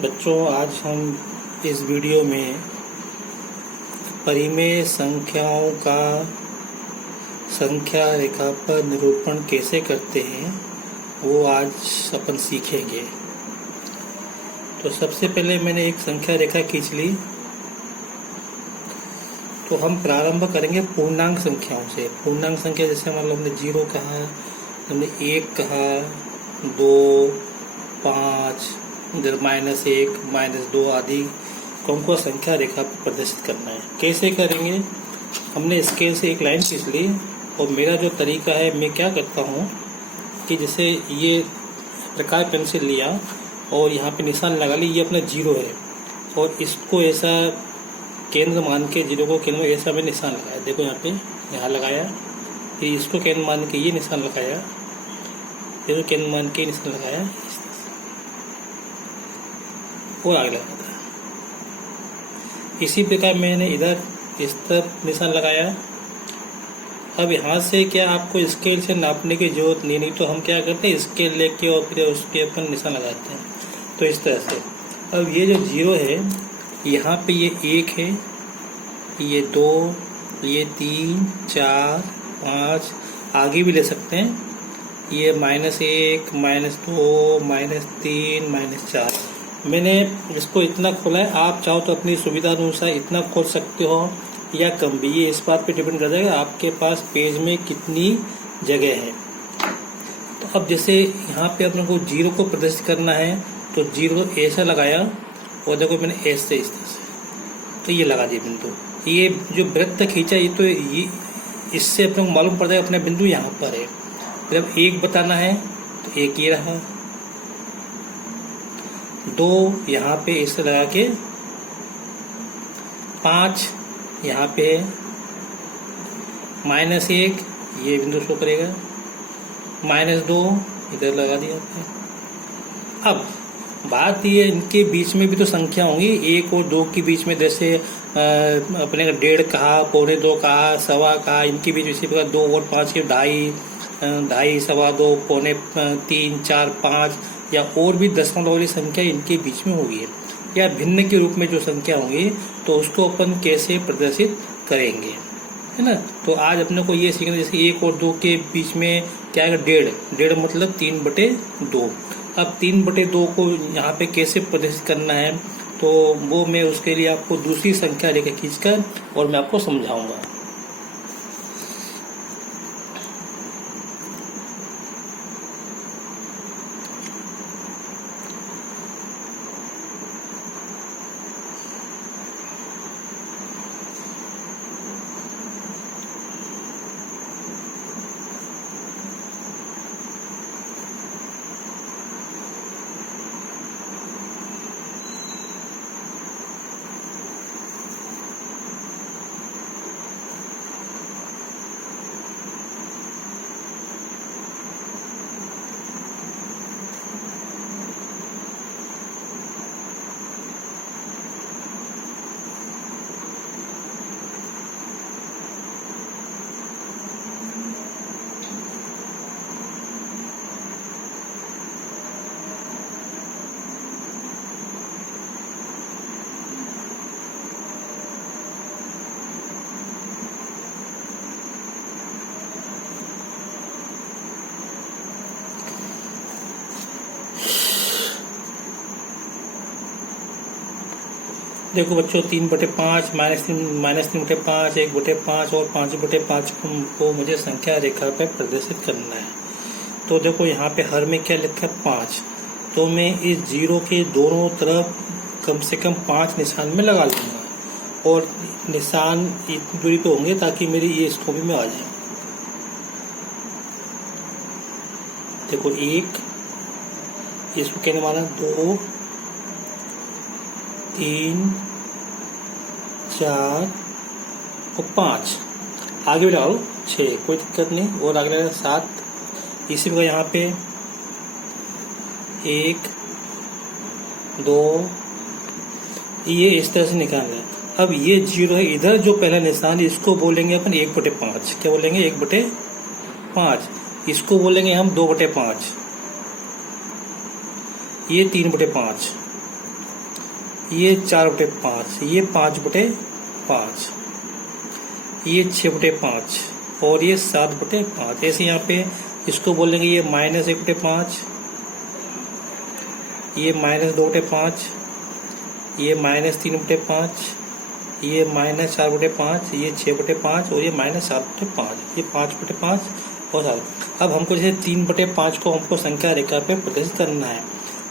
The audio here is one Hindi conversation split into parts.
बच्चों, आज हम इस वीडियो में परिमेय संख्याओं का संख्या रेखा पर निरूपण कैसे करते हैं वो आज अपन सीखेंगे। तो सबसे पहले मैंने एक संख्या रेखा खींच ली। तो हम प्रारंभ करेंगे पूर्णांक संख्याओं से। पूर्णांक संख्या जैसे मान लो हमने 0 कहा, हमने 1 कहा, 2, 5, इधर -1, -2 आदि को हमको संख्या रेखा पर प्रदर्शित करना है। कैसे करेंगे? हमने स्केल से एक लाइन खींच ली और मेरा जो तरीका है, मैं क्या करता हूँ कि जैसे ये प्रकार पेंसिल लिया और यहाँ पे निशान लगा ली, ये अपना 0 है और इसको ऐसा केंद्र मान के 0 को केंद्र में ऐसा मैं निशान लगाया। देखो यहाँ पे, यहाँ लगाया, फिर इसको केंद्र मान के ये निशान लगाया, फिर केंद्र मान के निशान लगाया और आगे लगाया। इसी प्रकार मैंने इधर इस तरफ निशान लगाया। अब यहाँ से क्या आपको स्केल से नापने की जरूरत नहीं तो हम क्या करते हैं, स्केल लेके और फिर उसके अपन निशान लगाते हैं। तो इस तरह से अब ये जो 0 है, यहाँ पे ये 1 है, ये 2, ये 3, 4, 5, आगे भी ले सकते हैं। ये -1, -2, -3, -4। मैंने इसको इतना खोला है। आप चाहो तो अपनी सुविधा अनुसार इतना खोल सकते हो या कम भी। ये इस बात पे डिपेंड कर जाएगा आपके पास पेज में कितनी जगह है। तो अब जैसे यहाँ पे अपने को 0 को प्रदर्शित करना है तो 0 ऐसा लगाया और देखो मैंने ऐसे इस तरह से तो ये लगा दिया बिंदु। ये जो वृत्त खींचा ये तो ये इससे अपने को मालूम पड़ जाएगा अपना बिंदु यहाँ पर है। जब 1 बताना है तो 1 ये रहा, 2 यहाँ पे इसे लगा के, 5 यहाँ पे है, -1 ये बिंदु शो करेगा, -2 इधर लगा दिया आपने। अब बात ये, इनके बीच में भी तो संख्या होंगी। 1 और 2 के बीच में जैसे अपने 1.5 कहा, 2.25 कहा, 1.25 कहा, इनके बीच इसी प्रकार 2 और 5 के 2.5, 2.5, 2.25, 3, 4, 5 या और भी दशमलव वाली संख्या इनके बीच में होगी या भिन्न के रूप में जो संख्या होंगी तो उसको अपन कैसे प्रदर्शित करेंगे, है ना। तो आज अपने को ये सीखना, जैसे 1 और 2 के बीच में क्या है, 1.5 मतलब 3/2। अब 3/2 को यहाँ पे कैसे प्रदर्शित करना है तो वो मैं उसके लिए आपको दूसरी संख्या रेखा खींचकर और मैं आपको समझाऊंगा। देखो बच्चों, 3/5, -3/5, 1/5 और 5/5 को मुझे संख्या रेखा पर प्रदर्शित करना है। तो देखो यहाँ पे हर में क्या लिखा है, 5। तो मैं इस 0 के दोनों तरफ कम से कम 5 निशान में लगा लूँगा और निशान इतनी दूरी पे होंगे ताकि मेरी ये स्कोपी में आ जाए। देखो 1, इसको कहने वाला 2, 3, 4 और 5, आगे भी लगाओ 6, कोई दिक्कत नहीं। और आगे लगा 7। इसी प्रकार यहाँ पे 1, 2, ये इस तरह से निकालना है। अब ये 0 है, इधर जो पहला निशान इसको बोलेंगे अपन 1/5। क्या बोलेंगे? 1/5। इसको बोलेंगे हम 2/5। ये 3/5 ये 4/5, ये 5/5, ये 6/5 और ये 7/5। ऐसे यहाँ पे इसको बोलेंगे ये -1/5, ये -2/5, ये -3/5, ये -4/5, ये 6/5 और ये -7/5, ये 5/5 और 7। अब हमको जैसे 3/5 को हमको संख्या रेखा पे प्रदर्शित करना है,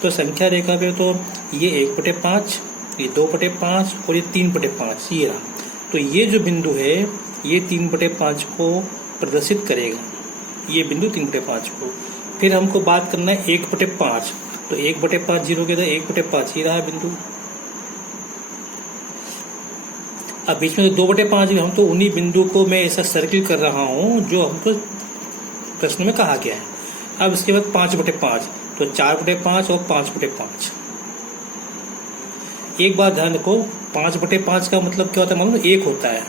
तो संख्या रेखा पे तो ये 1/5, ये 2/5 और ये 3/5 ये रहा। तो ये जो बिंदु है ये 3/5 को प्रदर्शित करेगा, ये बिंदु 3/5 को। फिर हमको बात करना है 1/5, तो 1/5 0 के अंदर 1/5 ही रहा बिंदु। अब बीच में 2/5 हम तो उन्हीं बिंदु को मैं ऐसा सर्किल कर रहा हूँ जो हमको प्रश्न में कहा गया है। अब इसके बाद 5/5, तो 4/5 और 5/5। एक बात ध्यान रखो, 5/5 का मतलब क्या होता है, मालूम 1 होता है।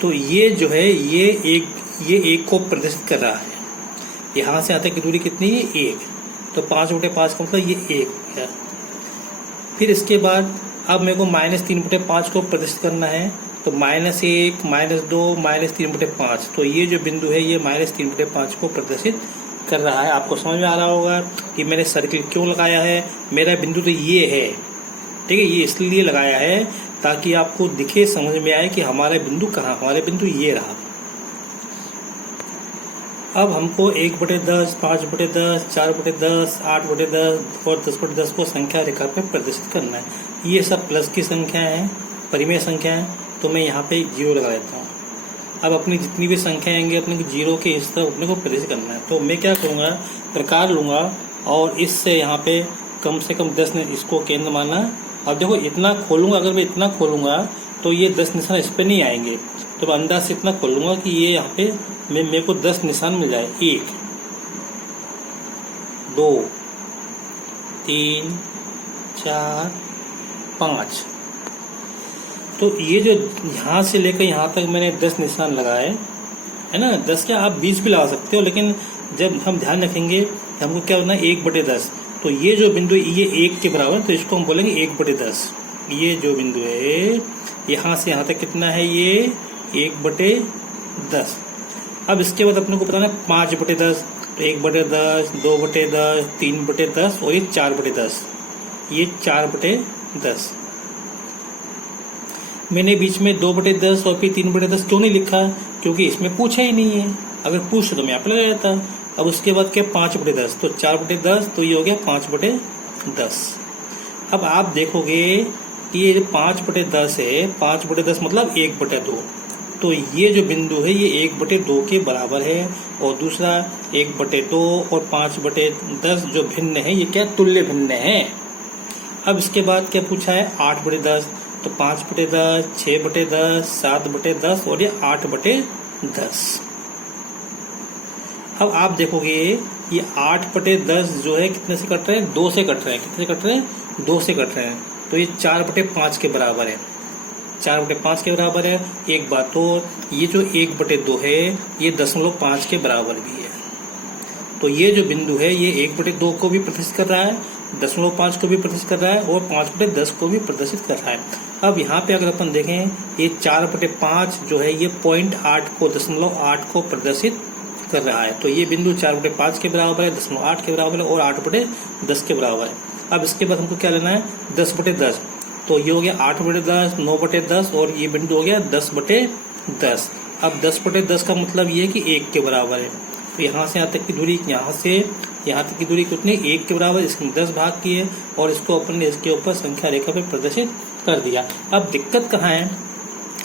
तो ये जो है ये एक को प्रदर्शित कर रहा है। यहाँ से आते की दूरी कितनी है, 1। तो 5/5 का मतलब ये 1 है। फिर इसके बाद अब मेरे को -3/5 को प्रदर्शित करना है, तो -1, -2, -3/5। तो ये जो बिंदु है ये -3/5 को प्रदर्शित कर रहा है। आपको समझ में आ रहा होगा कि मैंने सर्किल क्यों लगाया है। मेरा बिंदु तो ये है, ठीक है, ये इसलिए लगाया है ताकि आपको दिखे, समझ में आए कि हमारा बिंदु कहाँ, हमारे बिंदु ये रहा। अब हमको 1/10, 5/10, 4/10, 8/10 और 10/10 को संख्या रेखा पे प्रदर्शित करना है। ये सब प्लस की संख्या है, परिमेय संख्या है, तो मैं यहाँ पे 0 लगा देता हूँ। अब अपनी जितनी भी संख्या आएंगे अपने 0 के इस तरह अपने को प्रदर्शित करना है। तो मैं क्या करूँगा, प्रकार लूँगा और इससे यहाँ पे कम से कम 10 ने इसको केंद्र माना। अब देखो इतना खोलूँगा, अगर मैं इतना खोलूँगा तो ये 10 निशान इस पर नहीं आएंगे, तो अंदाज से इतना खोलूँगा कि ये यहाँ पे मेरे को 10 निशान मिल जाए। 1, 2, 3, 4, 5। तो ये जो यहाँ से लेकर यहाँ तक मैंने 10 निशान लगाए है ना, 10 क्या आप 20 भी लगा सकते हो, लेकिन जब हम ध्यान रखेंगे हमको क्या होना है 1/10। तो ये जो बिंदु ये 1 के बराबर, तो इसको हम बोलेंगे 1/10। ये जो बिंदु है यहाँ से यहाँ तक कितना है, ये 1/10। अब इसके बाद अपने को बताना है 5/10, तो 1/10, 2/10, 3/10 और ये 4/10, ये 4/10। मैंने बीच में 2/10 और फिर 3/10 क्यों नहीं लिखा, क्योंकि इसमें पूछा ही नहीं है। अगर पूछता तो मैं यहाँ पे लगा देता। अब उसके बाद क्या 5/10, तो 4/10, तो ये हो गया 5/10। अब आप देखोगे कि ये 5/10 है, 5/10 मतलब 1/2। तो ये जो बिंदु है ये 1/2 के बराबर है, और दूसरा 1/2 और 5/10 जो भिन्न है ये क्या तुल्य भिन्न है। अब इसके बाद क्या पूछा है 8/10, तो 5/10, 6/10, 7/10 और ये 8/10। अब आप देखोगे ये 8/10 जो है कितने से कट रहे हैं, 2 से कट रहे हैं। कितने से कट रहे हैं, 2 से कट रहे हैं। तो ये 4/5 के बराबर है, 4/5 के बराबर है। एक बात और, ये जो 1/2 है ये 0.5 के बराबर भी है। तो ये जो बिंदु है ये 1/2 को भी प्रदर्शित कर रहा है, 0.5 को भी प्रदर्शित कर रहा है और 5/10 को भी प्रदर्शित कर रहा है। अब यहाँ पे अगर अपन देखें ये 4/5 जो है ये 0.8 को 0.8 को प्रदर्शित कर रहा है। तो ये बिंदु 4/5 के बराबर है, 0.8 के बराबर है और 8/10 के बराबर है। अब इसके बाद हमको क्या लेना है 10/10, तो ये हो गया 8/10, 9/10 और ये बिंदु हो गया 10/10। अब 10/10 का मतलब ये है कि 1 के बराबर है। तो यहाँ से यहाँ तक की दूरी, यहाँ से यहाँ तक की दूरी कितनी, 1 के बराबर, इसमें 10 भाग की है और इसको अपन ने इसके ऊपर संख्या रेखा पे प्रदर्शित कर दिया। अब दिक्कत कहाँ है,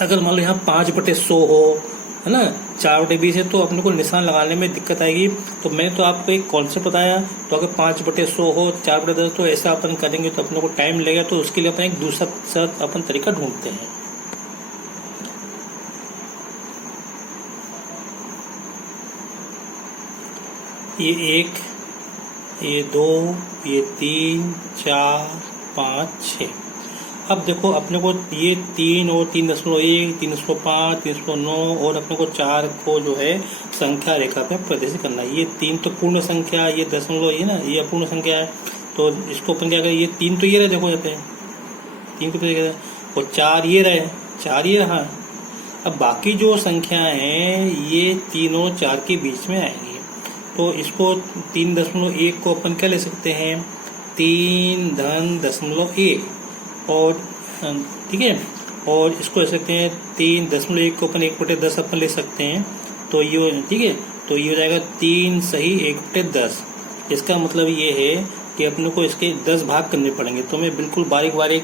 अगर मान लो यहाँ 5/100 हो, है ना, 4/20 है, तो अपने को निशान लगाने में दिक्कत आएगी। तो मैंने तो आपको एक कॉन्सेप्ट बताया, तो अगर 5/100 हो, 4/10 तो ऐसा अपन करेंगे तो अपने को टाइम लगेगा। तो उसके लिए अपन एक दूसरा अपन तरीका ढूंढते हैं। ये 1, ये 2, ये 3, 4, 5, 6। अब देखो अपने को ये 3 और 3.1, 3.5, 3.9 और अपने को 4 को जो है संख्या रेखा पे प्रदर्शित करना है। ये 3 तो पूर्ण संख्या, ये दशमलव, ये ना ये अपूर्ण संख्या है। तो इसको अपन क्या करें, ये 3 तो ये रहे, देखो जाते हैं 3 को देगा, और 4 ये रहे, 4 ये रहा। अब बाकी जो संख्या हैं ये 3 और 4 के बीच में आएंगी, तो इसको 3.1 को अपन क्या ले सकते हैं, 3.1, और ठीक है, और इसको ले सकते हैं 3.1 को अपन 1/10 अपन ले सकते हैं, तो ये ठीक है, तो ये हो जाएगा 3 सही 1/10। इसका मतलब ये है कि अपने को इसके 10 भाग करने पड़ेंगे। तो मैं बिल्कुल बारीक बारीक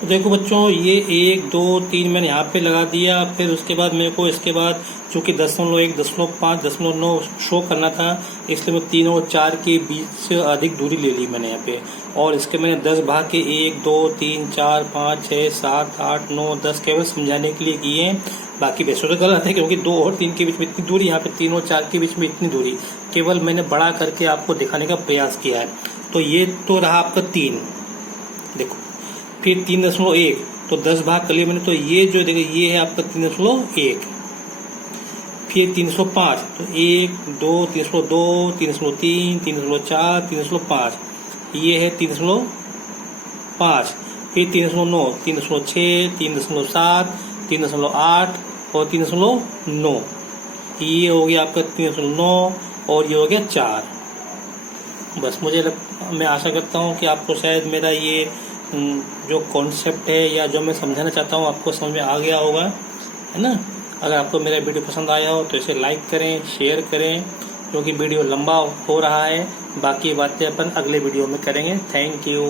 तो देखो बच्चों, ये 1 2 3 मैंने यहाँ पे लगा दिया। फिर उसके बाद मेरे को इसके बाद चूंकि 0.1 0.5 0.9 शो करना था, इसलिए मैं 3 और 4 के बीच से अधिक दूरी ले ली मैंने यहाँ पे, और इसके मैंने 10 भाग के 1 2 3 4 5 6 7 8 9 10 केवल समझाने के लिए किए। बाकी वैसे तो गलत है, क्योंकि 2 और 3 के बीच में इतनी दूरी, यहाँ पे 3 और 4 के बीच में इतनी दूरी केवल मैंने बड़ा करके आपको दिखाने का प्रयास किया है। तो ये तो रहा आपका 3, देखो, फिर 3.1, तो 10 भाग कर लिए मैंने, तो ये जो देखो ये है आपका 3.1। फिर 305, तो 1 2 3.2 3.3 3.4 3.5, ये है 3.5। फिर 3.9 3.6 3.7 3.8 और 3.9, ये हो गया आपका 3.9 और ये हो गया 4। बस मैं आशा करता हूँ कि आपको शायद मेरा ये जो कॉन्सेप्ट है या जो मैं समझाना चाहता हूँ आपको समझ में आ गया होगा, है ना। अगर आपको मेरा वीडियो पसंद आया हो तो इसे लाइक करें, शेयर करें, क्योंकि वीडियो लंबा हो रहा है। बाकी बातें अपन अगले वीडियो में करेंगे। Thank you.